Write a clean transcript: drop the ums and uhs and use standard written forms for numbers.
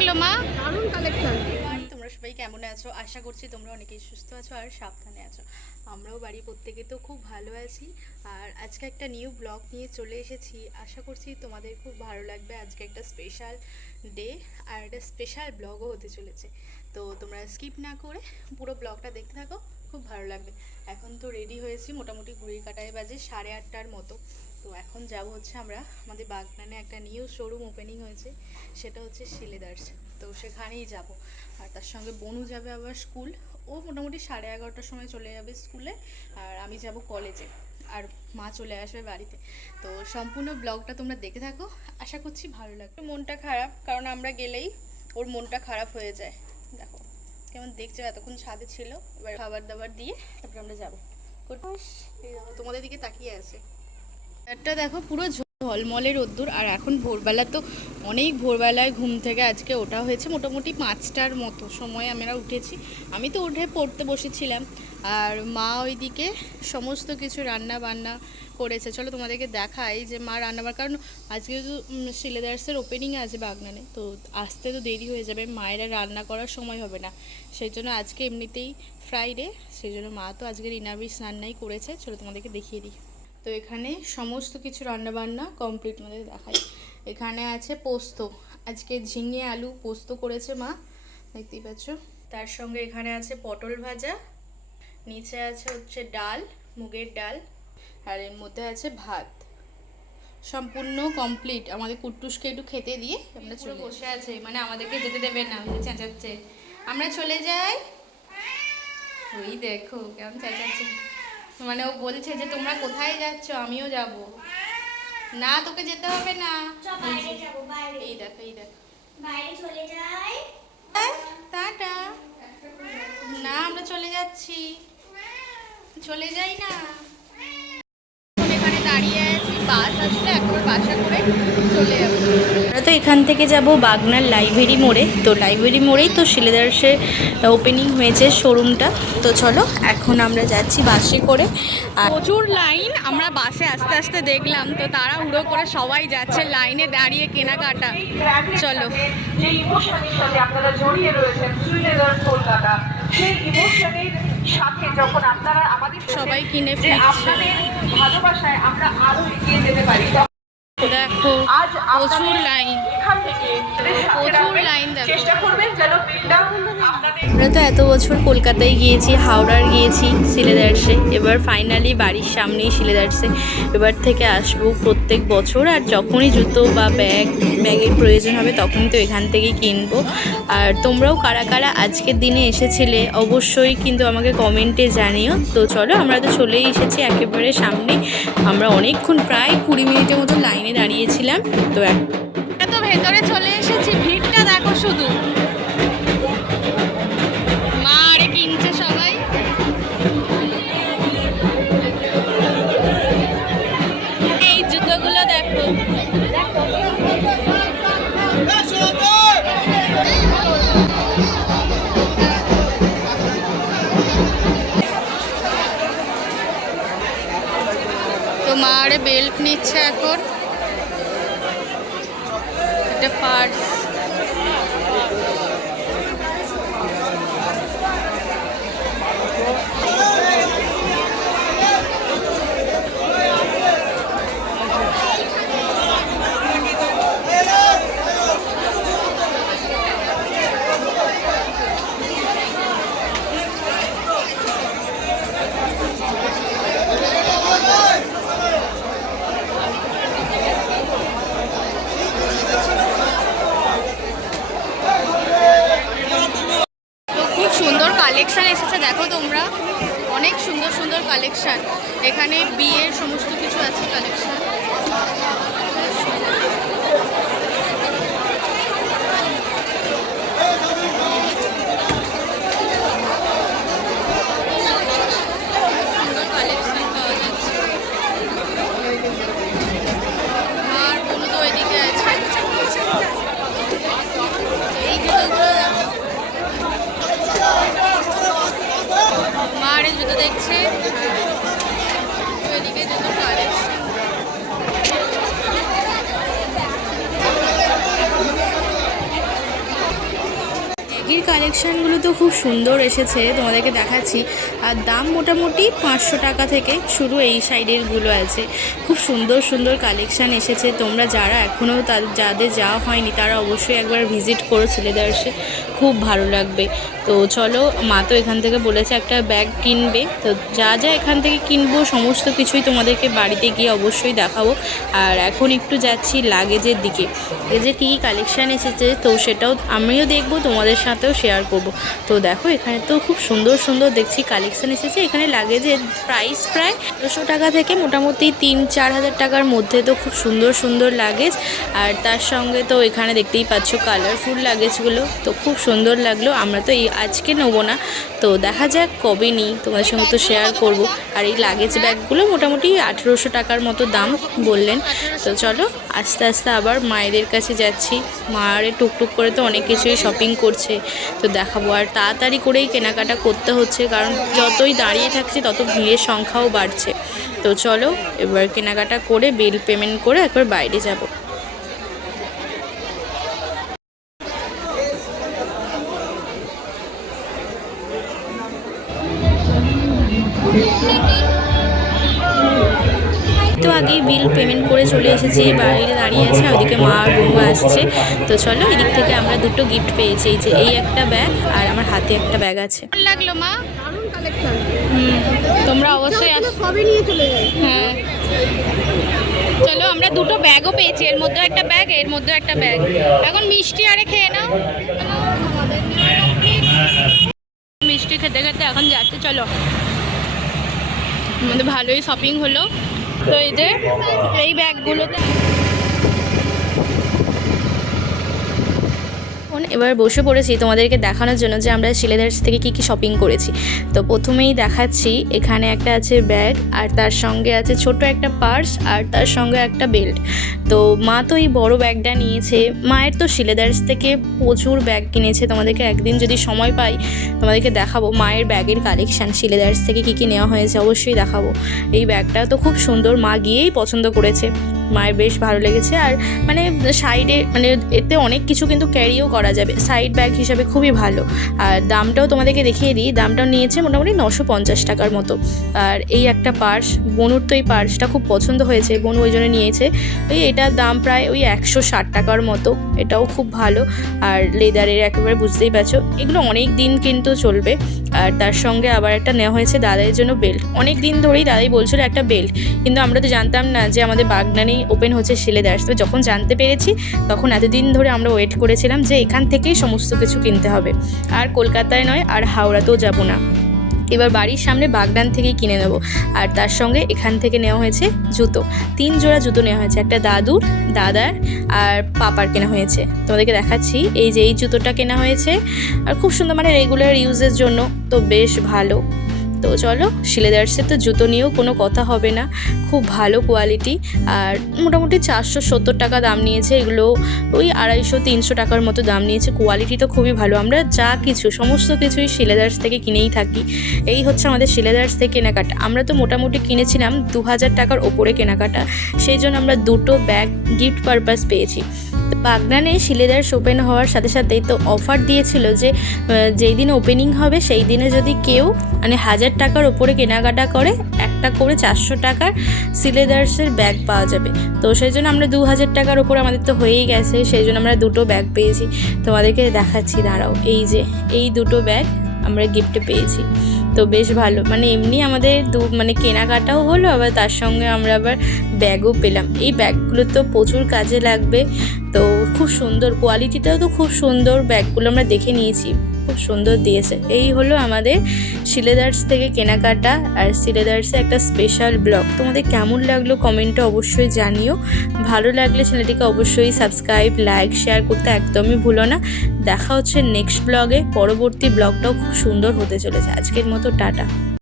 লাগলো মা? দারুণ কালেকশন। তোমরা সবাই কেমন আছো? আশা করছি তোমরা অনেকেই সুস্থ আছো আর সাবধানে আছো। আমরাও বাড়ির প্রত্যেকে তো খুব ভালো আছি। আর আজকে একটা নিউ ব্লগ নিয়ে চলে এসেছি। আশা করছি তোমাদের খুব ভালো লাগবে। আজকে একটা স্পেশাল ডে আর একটা স্পেশাল ব্লগও হতে চলেছে। তো তোমরা স্কিপ না করে পুরো ব্লগটা দেখতে থাকো, খুব ভালো লাগবে। এখন তো রেডি হয়েছি, মোটামুটি ঘড়ির কাঁটায় বাজে 8:30টার মতো। তো এখন যাব হচ্ছে আমরা আমাদের বাগনানে একটা নিউ শোরুম ওপেনিং হয়েছে, সেটা হচ্ছে শিলেদার্স। তো সেখানেই যাব। আর তার সঙ্গে বনু যাবে আবার স্কুল। ও মোটামুটি 11:30টার সময় চলে যাবে স্কুলে, আর আমি যাব কলেজে। আর মা চলে আসবে বাড়িতে। তো সম্পূর্ণ ব্লগটা তোমরা দেখে থাকো, আশা করছি ভালো লাগবে। মনটা খারাপ, কারণ আমরা গেলেই ওর মনটা খারাপ হয়ে যায়। দেখো কেমন দেখছো, এতক্ষণ ছাদে ছিল। এবার খাবার দাবার দিয়ে তারপরে আমরা যাবো। তোমাদের দিকে তাকিয়ে আছে। একটা দেখো পুরো ঝলমলে রোদ্দুর। আর এখন ভোরবেলা, তো অনেক ভোরবেলায় ঘুম থেকে আজকে ওঠা হয়েছে, মোটামুটি 5টার মতো সময় আমরা উঠেছি। আমি তো উঠে পড়তে বসেছিলাম, আর মা ওইদিকে সমস্ত কিছু রান্না বান্না করেছে। চলো তোমাদেরকে দেখাই যে মা রান্নাবার, কারণ আজকে তো শিলেদার্সের ওপেনিং আছে বাগনানে, তো আসতে তো দেরি হয়ে যাবে, মায়েরা রান্না করার সময় হবে না। সেই জন্য আজকে এমনিতেই ফ্রাইডে, সেই জন্য মা তো আজকে নিরামিষ রান্নাই করেছে। চলো তোমাদেরকে দেখিয়ে দিই। তো এখানে সমস্ত কিছু রান্নাবান্না কমপ্লিট, আমাদের দেখাই। এখানে আছে পোস্ত, আজকে ঝিঙে আলু পোস্ত করেছে মা, দেখতেই পাচ্ছ। তার সঙ্গে এখানে আছে পটল ভাজা, নিচে আছে হচ্ছে ডাল, মুগের ডাল, আর এর মধ্যে আছে ভাত। সম্পূর্ণ কমপ্লিট। আমাদের কুট্টুসকে একটু খেতে দিয়ে আমরা চলে বসে আছে, মানে আমাদেরকে যেতে দেবে না, চেঁচাচ্ছে আমরা চলে যাই। ওই দেখো কেমন চেঁচাচ্ছে, মানে ও বলছে যে তোমরা কোথায় যাচ্ছ, আমিও যাব না, তোকে যেতে হবে না। এই দেখো এই দেখো, বাইরে চলে যাই। টাটা। না আমরা চলে যাচ্ছি, চলে যাই না। এখানে দাঁড়িয়ে আছি, বাস আসলে একবার বাসা করে চলে যাবো। আমরা তো এখান থেকে যাব বাগনার লাইব্রেরি মোড়ে। তো লাইব্রেরি মোড়েই তো শিলেদার্সের ওপেনিং হয়েছে শোরুমটা। তো চলো এখন আমরা যাচ্ছি বাসে করে। প্রচুর লাইন, আমরা বাসে আস্তে আস্তে দেখলাম, তো তারা হুড়ো করে সবাই যাচ্ছে লাইনে দাঁড়িয়ে কেনাকাটা। চলো। যে ইমোশনের সাথে আপনারা জড়িয়ে রয়েছেন শিলেদার্স কলকাতা, সেই ইমোশনের সাথে যখন আপনারা আমাদের সবাই কিনে যে ফিরছে। আপনাদের ভালোবাসায় আমরা আরো এগিয়ে যেতে পারি। দেখো আজ প্রচুর লাইন, এখান থেকে প্রচুর লাইন। দেখো চেষ্টা করবেন যেন বিলটা আপনাদের। আমরা তো এত বছর কলকাতায় গিয়েছি, হাওড়ার গিয়েছি, শিলেদার্সে, এবার ফাইনালি বাড়ির সামনেই শিলেদার্সে এবার থেকে আসবো প্রত্যেক বছর। আর যখনই জুতো বা ব্যাগের প্রয়োজন হবে তখন তো এখান থেকেই কিনবো। আর তোমরাও কারা কারা আজকের দিনে এসেছিলে অবশ্যই কিন্তু আমাকে কমেন্টে জানিও। তো চলো আমরা তো চলেই এসেছি একেবারে সামনে। আমরা অনেকক্ষণ প্রায় 20 মিনিটের মতো লাইনে দাঁড়িয়েছিলাম। তো তো ভেতরে চলে এসেছি, ভিড়টা দেখো শুধু। মা আরে কিনছে সবাই। এই জুতোগুলো দেখো, তো মা আরে বেল্ট নিচ্ছে এখন, একটা পার্স। খুব সুন্দর কালেকশান এসেছে, দেখো তোমরা, অনেক সুন্দর সুন্দর কালেকশান। এখানে বিয়ের সমস্ত কিছু আছে কালেকশান। সুন্দর কালেকশান পাওয়া যাচ্ছে। আর কোনো তো ওইদিকে আছে, এই জুতোগুলো মারে জুতো দেখছে। এদিকে জুতো কালেকশন, ব্যাগের কালেকশানগুলো তো খুব সুন্দর এসেছে, তোমাদেরকে দেখাচ্ছি। আর দাম মোটামুটি 500 টাকা থেকে শুরু, এই সাইডেরগুলো আছে। খুব সুন্দর সুন্দর কালেকশান এসেছে। তোমরা যারা এখনও যাদের যাওয়া হয়নি তারা অবশ্যই একবার ভিজিট করো সিলেদার্সে, খুব ভালো লাগবে। তো চলো, মা তো এখান থেকে বলেছে একটা ব্যাগ কিনবে, তো যা যা এখান থেকে কিনবো সমস্ত কিছুই তোমাদেরকে বাড়িতে গিয়ে অবশ্যই দেখাবো। আর এখন একটু যাচ্ছি লাগেজের দিকে, যে কী কী কালেকশান এসেছে তো সেটাও আমিও দেখবো, তোমাদের সাথেও শেয়ার করব। তো দেখো এখানে তো খুব সুন্দর সুন্দর দেখছি কালেকশান এসেছে। এখানে লাগেজের প্রাইস প্রায় 200 টাকা থেকে মোটামুটি 3-4 হাজার টাকার মধ্যে, তো খুব সুন্দর সুন্দর লাগেজ। আর তার সঙ্গে তো এখানে দেখতেই পাচ্ছ কালারফুল লাগেজগুলো, তো খুব সুন্দর লাগলো। আমরা তো এই আজকে নেবো না, তো দেখা যাক কবে নিই, তোমাদের সঙ্গে তো শেয়ার করব। আর এই লাগেজ ব্যাগগুলো মোটামুটি 1800 টাকার মতো দাম বললেন। তো চলো আস্তে আস্তে আবার মায়েদের কাছে যাচ্ছি। মায়ের টুকটুক করে তো অনেক কিছুই শপিং করছে, তো দেখাবো। আর তাড়াতাড়ি করেই কেনাকাটা করতে হচ্ছে, কারণ যতই দাঁড়িয়ে থাকছে তত ভিড়ের সংখ্যাও বাড়ছে। তো চলো এবার কেনাকাটা করে বিল পেমেন্ট করে একবার বাইরে যাব। তো আগেই বিল পেমেন্ট করে চলে এসেছি, বাইরে দাঁড়িয়ে আছে, ওইদিকে মা আর বৌমা আসছে। তো চলো, এদিক থেকে আমরা দুটো গিফট পেয়েছি, এই যে এই একটা ব্যাগ আর আমার হাতে একটা ব্যাগ আছে। ভালো লাগলো মা, দারুণ কালেকশন। তোমরা অবশ্যই সবই নিয়ে চলে যাই। হ্যাঁ চলো, আমরা দুটো ব্যাগও পেয়েছি, এর মধ্যে একটা ব্যাগ, এর মধ্যে একটা ব্যাগ। এখন মিষ্টি আরে খেয়ে নাও, মিষ্টি খেতে খেতে এখন যাচ্ছে। চলো, আমাদের ভালোই শপিং হলো। তো এই যে এই ব্যাগগুলোতে এবার বসে পড়েছি তোমাদেরকে দেখানোর জন্য যে আমরা সিলেদার্স থেকে কি কি শপিং করেছি। তো প্রথমেই দেখাচ্ছি, এখানে একটা আছে ব্যাগ, আর তার সঙ্গে আছে ছোট একটা পার্স, আর তার সঙ্গে একটা বেল্ট। তো মা তো এই বড় ব্যাগটা নিয়েছে। মায়ের তো সিলেদার্স থেকে প্রচুর ব্যাগ কিনেছে, তোমাদেরকে একদিন যদি সময় পাই তোমাদেরকে দেখাবো মায়ের ব্যাগের কালেকশান, সিলেদার্স থেকে কি কি নেওয়া হয়েছে অবশ্যই দেখাবো। এই ব্যাগটা তো খুব সুন্দর, মা গিয়েই পছন্দ করেছে, মায়ের বেশ ভালো লেগেছে। আর মানে সাইডে মানে এতে অনেক কিছু কিন্তু ক্যারিও করা যাবে, সাইড ব্যাগ হিসাবে খুবই ভালো। আর দামটাও তোমাদেরকে দেখিয়ে দিই, দামটাও নিয়েছে মোটামুটি 950 টাকার মতো। আর এই একটা পার্স, বনুর তো এই পার্সটা খুব পছন্দ হয়েছে, বনু ওই জন্য নিয়েছে। এটার দাম প্রায় 160 টাকার মতো, এটাও খুব ভালো। আর লেদারের একেবারে বুঝতেই পারছো, এগুলো অনেক দিন কিন্তু চলবে। আর তার সঙ্গে আবার একটা নেওয়া হয়েছে দাদার জন্য বেল্ট, অনেক দিন ধরেই দাদাই বলছিল একটা বেল্ট, কিন্তু আমরা তো জানতাম না যে আমাদের বাগনানেই ওপেন হচ্ছে সিলেদার্স। তো যখন জানতে পেরেছি তখন এতদিন ধরে আমরা ওয়েট করেছিলাম যে এখান থেকেই সমস্ত কিছু কিনতে হবে, আর কলকাতায় নয়, আর হাওড়াতেও যাব না, এবার বাড়ির সামনে বাগনান থেকেই কিনে নেবো। আর তার সঙ্গে এখান থেকে নেওয়া হয়েছে জুতো, 3 জোড়া জুতো নেওয়া হয়েছে, একটা দাদুর, দাদার আর পাপার কেনা হয়েছে। তোমাদেরকে দেখাচ্ছি, এই যে এই জুতোটা কেনা হয়েছে, আর খুব সুন্দর, মানে রেগুলার ইউজের জন্য তো বেশ ভালো। তো চলো, সিলেদার্সের তো জুতো নিয়েও কোনো কথা হবে না, খুব ভালো কোয়ালিটি। আর মোটামুটি 470 টাকা দাম নিয়েছে, এগুলো ওই 250-300 টাকার মতো দাম নিয়েছে। কোয়ালিটি তো খুবই ভালো, আমরা যা কিছু সমস্ত কিছুই সিলেদার্স থেকে কিনেই থাকি। এই হচ্ছে আমাদের সিলেদার্স থেকে কেনাকাটা। আমরা তো মোটামুটি কিনেছিলাম 2000 টাকার ওপরে কেনাকাটা, সেই জন্য আমরা দুটো ব্যাগ গিফট পারপাস পেয়েছি। বাগনানে সিলেদার্স ওপেন হওয়ার সাথে সাথেই তো অফার দিয়েছিল যে যেই দিন ওপেনিং হবে সেই দিনে যদি কেউ মানে 1000 টাকার ওপরে কেনাকাটা করে, একটা করে 400 টাকার সিলেদার্সের ব্যাগ পাওয়া যাবে। তো সেই জন্য আমরা 2000 টাকার ওপরে আমাদের তো হয়েই গেছে, সেই জন্য আমরা দুটো ব্যাগ পেয়েছি। তোমাদেরকে দেখাচ্ছি, দাঁড়াও, এই যে এই দুটো ব্যাগ আমরা গিফটে পেয়েছি। তো বেশ ভালো, মানে এমনি আমাদের মানে কেনাকাটাও হলো, আবার তার সঙ্গে আমরা আবার ব্যাগও পেলাম। এই ব্যাগগুলো তো প্রচুর কাজে লাগবে, তো খুব সুন্দর, কোয়ালিটিটাও তো খুব সুন্দর, ব্যাগগুলো আমরা দেখে নিয়েছি, খুব সুন্দর দিয়েছে। এই হলো আমাদের সিলেদার্স থেকে কেনাকাটা আর সিলেদার্সে একটা স্পেশাল ব্লগ। তোমাদের কেমন লাগলো কমেন্টে অবশ্যই জানিও। ভালো লাগলে চ্যানেলটিকে অবশ্যই সাবস্ক্রাইব, লাইক, শেয়ার করতে একদমই ভুলো না। দেখা হচ্ছে নেক্সট ব্লগে, পরবর্তী ব্লগটাও খুব সুন্দর হতে চলেছে। আজকের মতো টাটা।